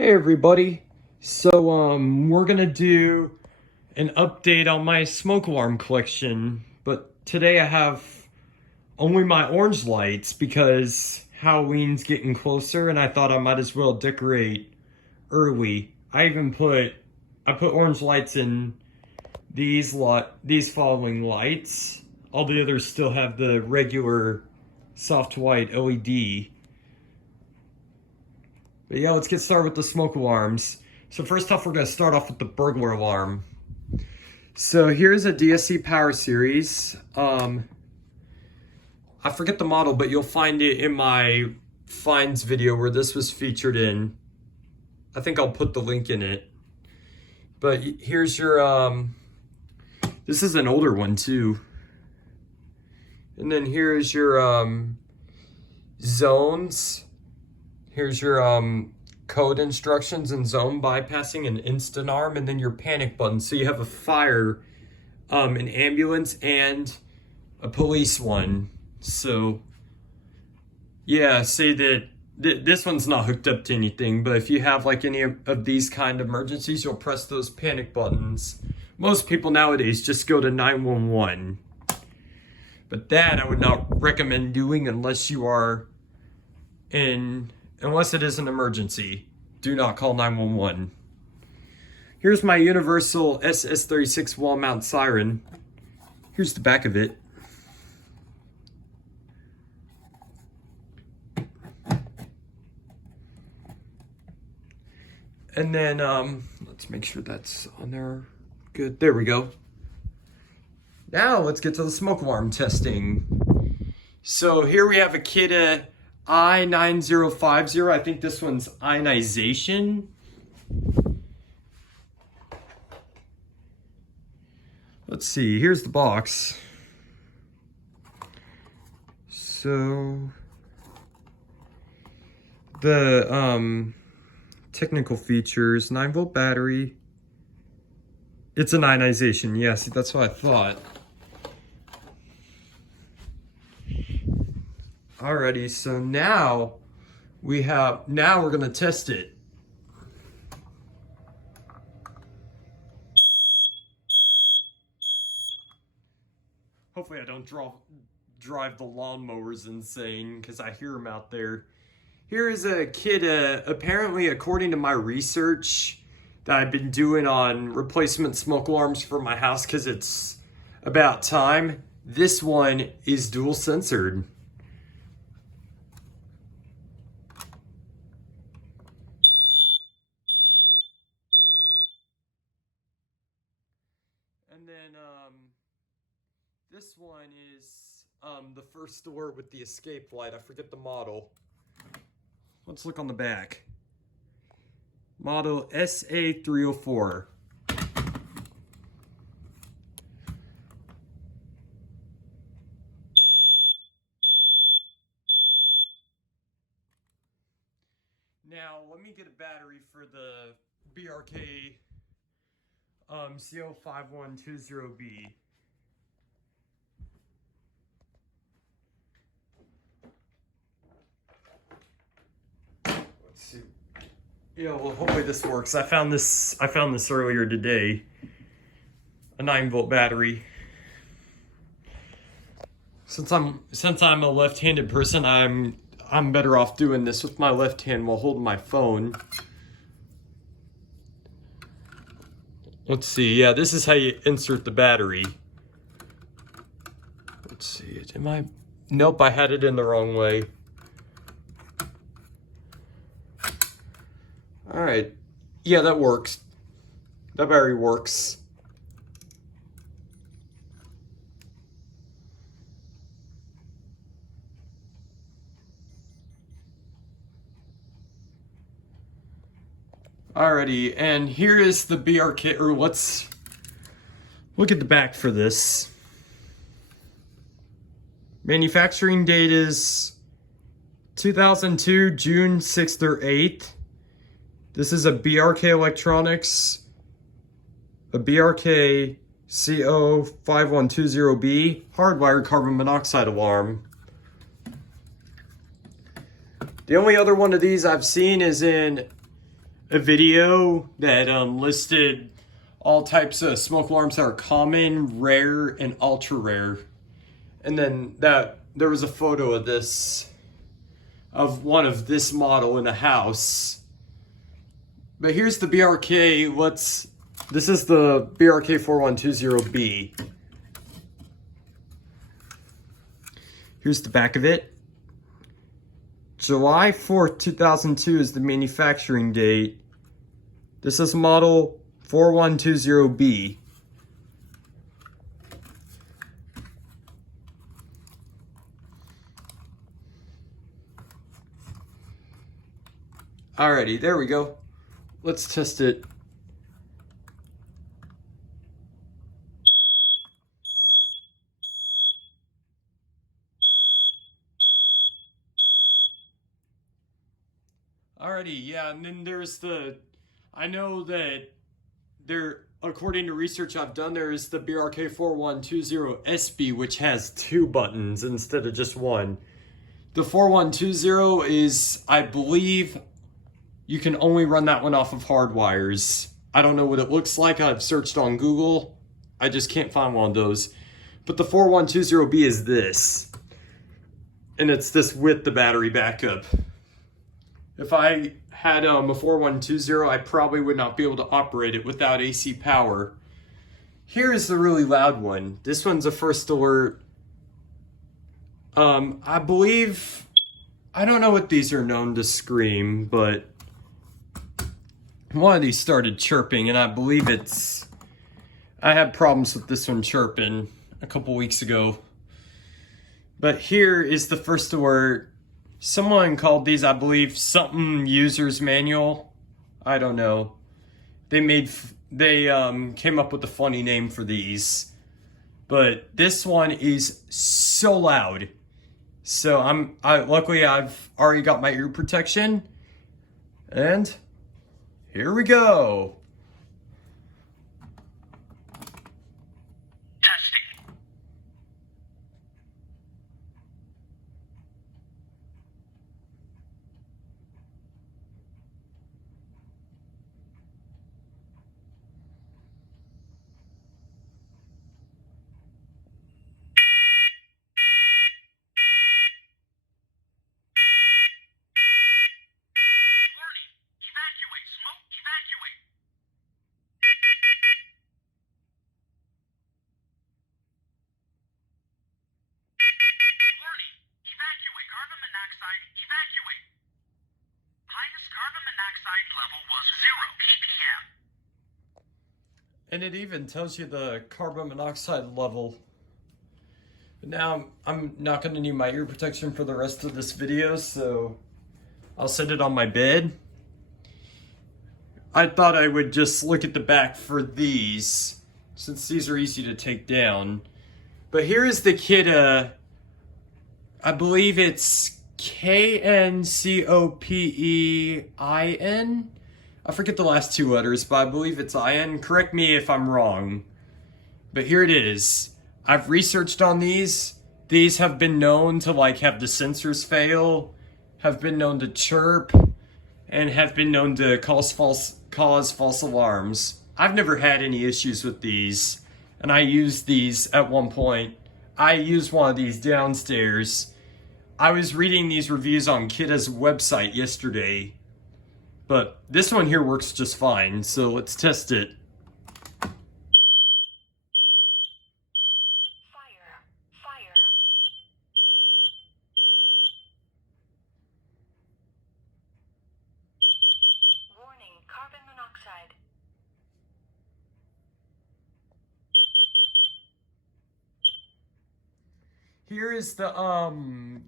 Hey everybody, so we're gonna do an update on my smoke alarm collection, but today I have only my orange lights because Halloween's getting closer and I thought I might as well decorate early. I put orange lights in these following lights. All the others still have the regular soft white LED. But yeah, let's get started with the smoke alarms. So first off, we're going to start off with the burglar alarm. So here's a DSC Power Series. I forget the model, but you'll find it in my finds video where this was featured in. I think I'll put the link in it. But here's your, this is an older one too. And then here's your zones. Here's your code instructions and zone bypassing and instant arm, and then your panic button. So you have a fire, an ambulance, and a police one. So yeah, say that this one's not hooked up to anything, but if you have like any of these kind of emergencies, you'll press those panic buttons. Most people nowadays just go to 911. But that I would not recommend doing unless you are unless it is an emergency. Do not call 911. Here's my universal SS36 wall mount siren. Here's the back of it. And then, let's make sure that's on there. Good, there we go. Now let's get to the smoke alarm testing. So here we have a Kidde I9050. I think this one's Ionization. Let's see, here's the box. So the technical features, 9-volt battery. It's an ionization, yes, that's what I thought. Alrighty, so now we're gonna test it. Hopefully I don't drive the lawnmowers insane because I hear them out there. Here is a Kidde, apparently according to my research that I've been doing on replacement smoke alarms for my house because it's about time, this one is dual sensored. And then this one is the first door with the escape light. I forget the model. Let's look on the back. Model SA304. Now let me get a battery for the BRK CO5120B. Let's see. Yeah, well, hopefully this works. I found this earlier today. A 9-volt battery. Since I'm a left-handed person, I'm better off doing this with my left hand while holding my phone. Let's see. Yeah, this is how you insert the battery. Let's see. Nope, I had it in the wrong way. All right. Yeah, that works. That battery works. Alrighty, and here is the BRK, or let's look at the back for this. Manufacturing date is 2002, June 6th or 8th. This is a BRK Electronics, a BRK CO5120B hardwired carbon monoxide alarm. The only other one of these I've seen is in a video that listed all types of smoke alarms that are common, rare, and ultra rare. And then there was a photo of one of this model in a house. But here's the BRK. This is the BRK 4120B. Here's the back of it. July 4th, 2002 is the manufacturing date. This is model 4120B. Alrighty, there we go. Let's test it. Alrighty, yeah, and then there's I know that according to research I've done, there is the BRK 4120SB, which has 2 buttons instead of just one. The 4120 is, I believe, you can only run that one off of hard wires. I don't know what it looks like. I've searched on Google. I just can't find one of those. But the 4120B is this. And it's this with the battery backup. If I had a 4120, I probably would not be able to operate it without AC power. Here's the really loud one. This one's a first alert. I believe, I don't know what these are known to scream, but one of these started chirping, and I believe I had problems with this one chirping a couple weeks ago. But here is the first alert. Someone called these, I believe, something user's manual. I don't know. They came up with a funny name for these. But this one is so loud. So luckily I've already got my ear protection. And here we go. And it even tells you the carbon monoxide level. But now I'm not going to need my ear protection for the rest of this video, so I'll set it on my bed. I thought I would just look at the back for these, since these are easy to take down. But here is the Kidde, I believe it's KN-COPE-IN. I forget the last 2 letters, but I believe it's IN. Correct me if I'm wrong. But here it is. I've researched on these. These have been known to have the sensors fail, have been known to chirp, and have been known to cause false alarms. I've never had any issues with these, and I used these at one point. I used one of these downstairs. I was reading these reviews on Kidde's website yesterday, but this one here works just fine, so let's test it. Fire. Warning, carbon monoxide. Here is the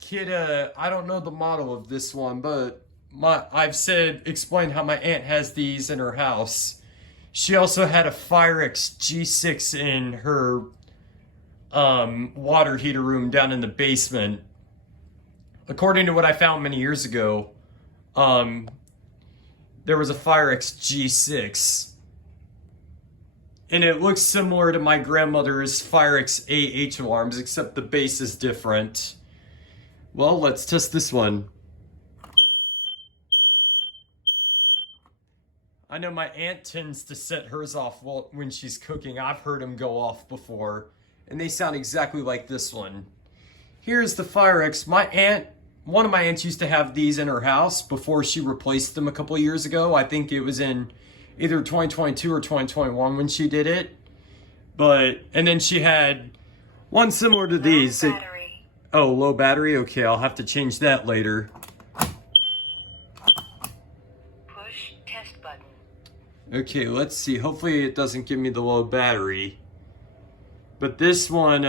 Kidde, I don't know the model of this one, but I've explained how my aunt has these in her house. She also had a FireX G6 in her water heater room down in the basement. According to what I found many years ago, there was a FireX G6. And it looks similar to my grandmother's FireX AH alarms, except the base is different. Well, let's test this one. I know my aunt tends to set hers off when she's cooking. I've heard them go off before, and they sound exactly like this one. Here's the FireX. One of my aunts used to have these in her house before she replaced them a couple years ago. I think it was in either 2022 or 2021 when she did it. And then she had one similar to these. Low battery? Okay, I'll have to change that later. Push test button. Okay, let's see. Hopefully it doesn't give me the low battery. But this one,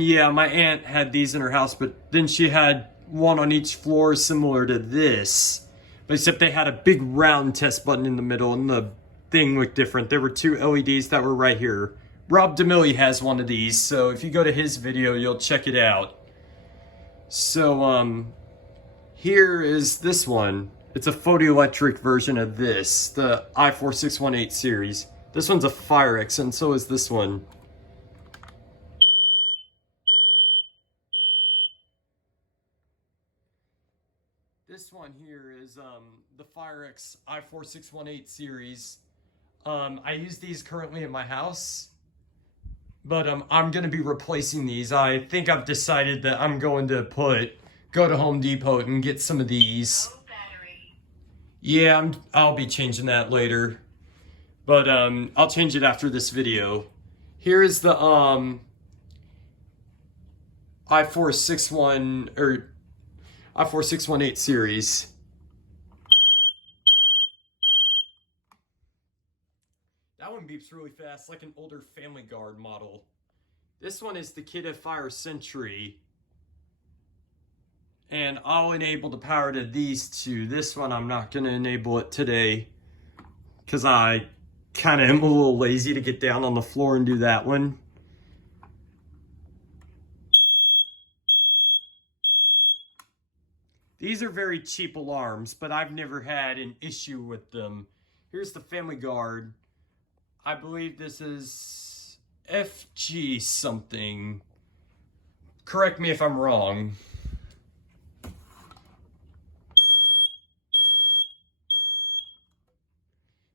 yeah, my aunt had these in her house, but then she had one on each floor similar to this. But except they had a big round test button in the middle, and the thing looked different. There were two LEDs that were right here. Rob DeMillie has one of these, so if you go to his video, you'll check it out. So, here is this one. It's a photoelectric version of this, the I4618 series. This one's a FireX, and so is this one. This one here is the FireX I4618 series. I use these currently in my house, but I'm going to be replacing these. I think I've decided that I'm going to go to Home Depot and get some of these. Low battery. Yeah, I'll be changing that later, but I'll change it after this video. Here is the I4618 series. That one beeps really fast, like an older Family Guard model. This one is the Kidde Fire Sentury. And I'll enable the power to these two. This one I'm not going to enable it today, because I kind of am a little lazy to get down on the floor and do that one. These are very cheap alarms, but I've never had an issue with them. Here's the Family Guard. I believe this is FG something. Correct me if I'm wrong.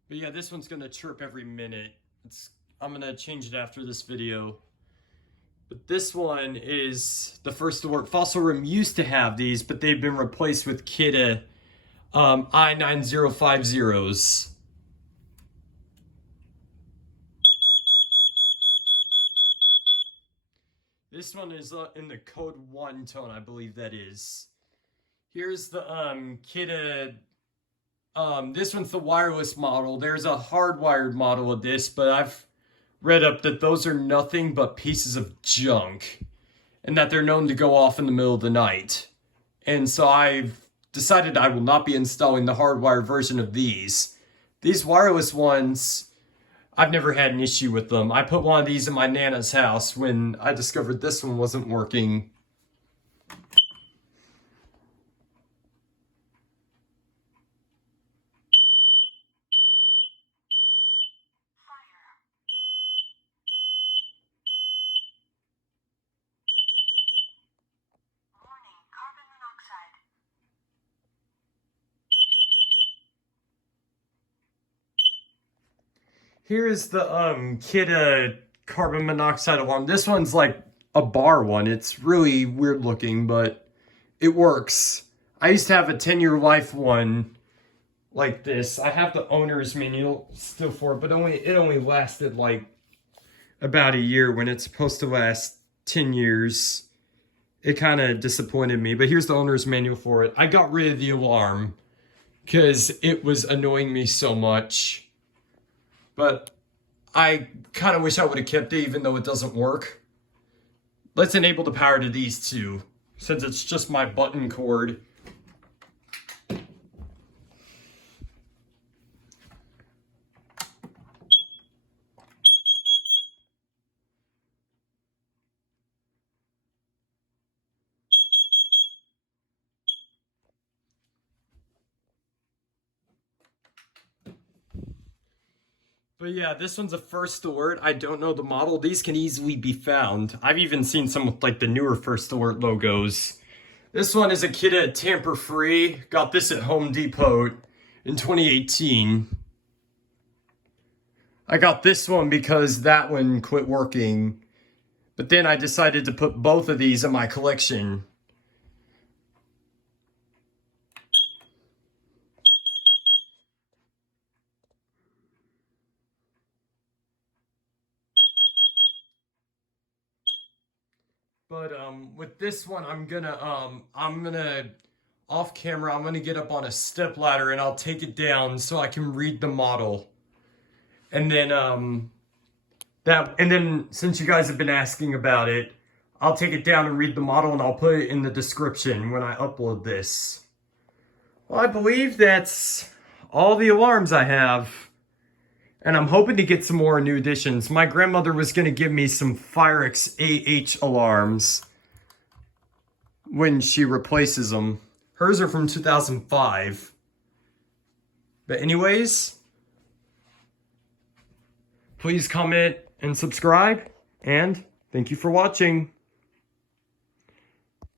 But yeah, this one's gonna chirp every minute. I'm gonna change it after this video. But this one is the first to work. Fossil Room used to have these, but they've been replaced with Kidde I9050s. This one is in the code 1 tone, I believe that is. Here's the Kidde. This one's the wireless model. There's a hardwired model of this, but I've read up that those are nothing but pieces of junk, and that they're known to go off in the middle of the night. And so I've decided I will not be installing the hardwired version of these. These wireless ones, I've never had an issue with them. I put one of these in my Nana's house when I discovered this one wasn't working. Warning, carbon monoxide. Here is the Kidde carbon monoxide alarm. This one's like a bar one. It's really weird looking, but it works. I used to have a 10-year life one like this. I have the owner's manual still for it, but it only lasted like about a year when it's supposed to last 10 years. It kind of disappointed me, but here's the owner's manual for it. I got rid of the alarm because it was annoying me so much. But I kind of wish I would have kept it, even though it doesn't work. Let's enable the power to these two, since it's just my button cord. But yeah, this one's a first alert. I don't know the model. These can easily be found. I've even seen some with like the newer first alert logos. This one is a Kidde tamper-free. Got this at Home Depot. in 2018. I got this one because that one quit working, but then I decided to put both of these in my collection. But with this one, I'm gonna off camera, I'm gonna get up on a step ladder and I'll take it down so I can read the model. And then since you guys have been asking about it, I'll take it down and read the model, and I'll put it in the description when I upload this. Well, I believe that's all the alarms I have. And I'm hoping to get some more new additions. My grandmother was going to give me some FireX AH alarms when she replaces them. Hers are from 2005. But anyways, please comment and subscribe. And thank you for watching.